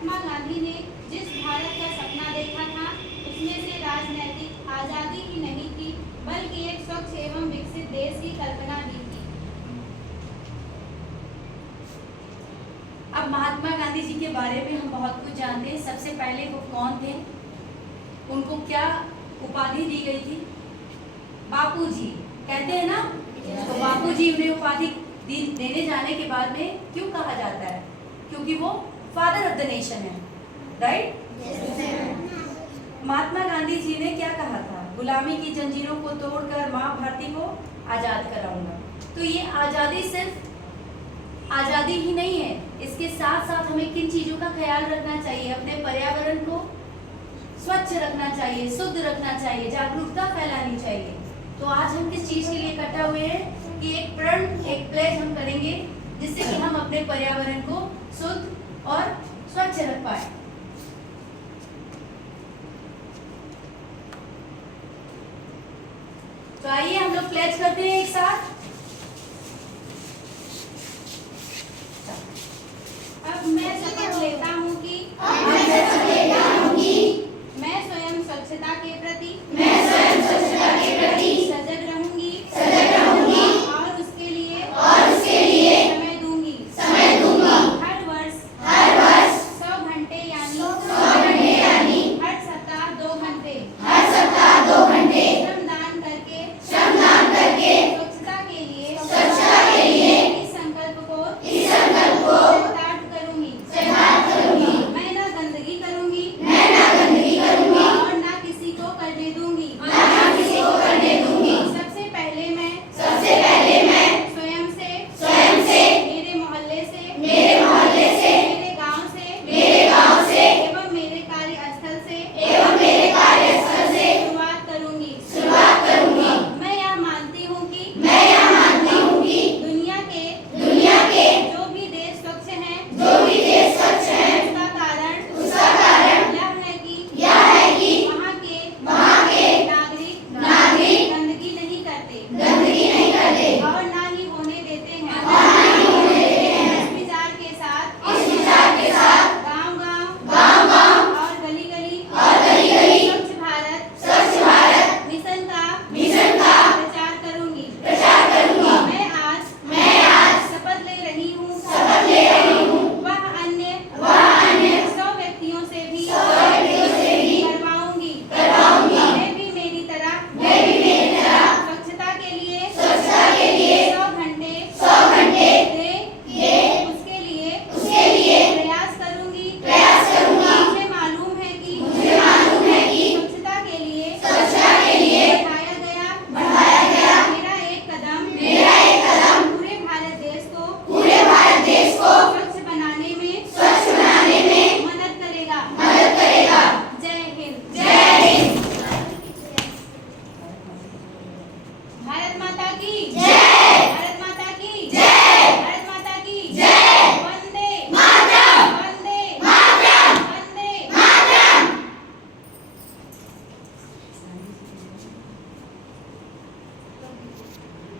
महात्मा गांधी ने जिस भारत का सपना देखा था उसमें से राजनैतिक आजादी ही नहीं थी बल्कि एक स्वच्छ एवं विकसित देश की कल्पना भी थी। अब महात्मा गांधी जी के बारे में हम बहुत कुछ जानते हैं। सबसे पहले वो कौन थे, उनको क्या उपाधि दी गई थी? बापूजी कहते हैं ना। तो बापूजी उन्हें उपाधि देने जाने के बाद में क्यों कहा जाता है? क्योंकि वो फादर ऑफ द नेशन है, राइट? महात्मा गांधी जी ने क्या कहा था? गुलामी की जंजीरों को तोड़कर माँ भारती को आजाद कराऊंगा। तो ये आजादी सिर्फ आजादी ही नहीं है, इसके साथ साथ हमें किन चीजों का ख्याल रखना चाहिए? अपने पर्यावरण को स्वच्छ रखना चाहिए, शुद्ध रखना चाहिए, जागरूकता फैलानी चाहिए। तो आज हम किस चीज के लिए इकट्ठा हुए हैं कि एक प्रण, एक प्लेज हम करेंगे जिससे कि हम अपने पर्यावरण को शुद्ध और स्वच्छ रख पाए। तो आइए हम लोग प्लेज करते हैं एक साथ।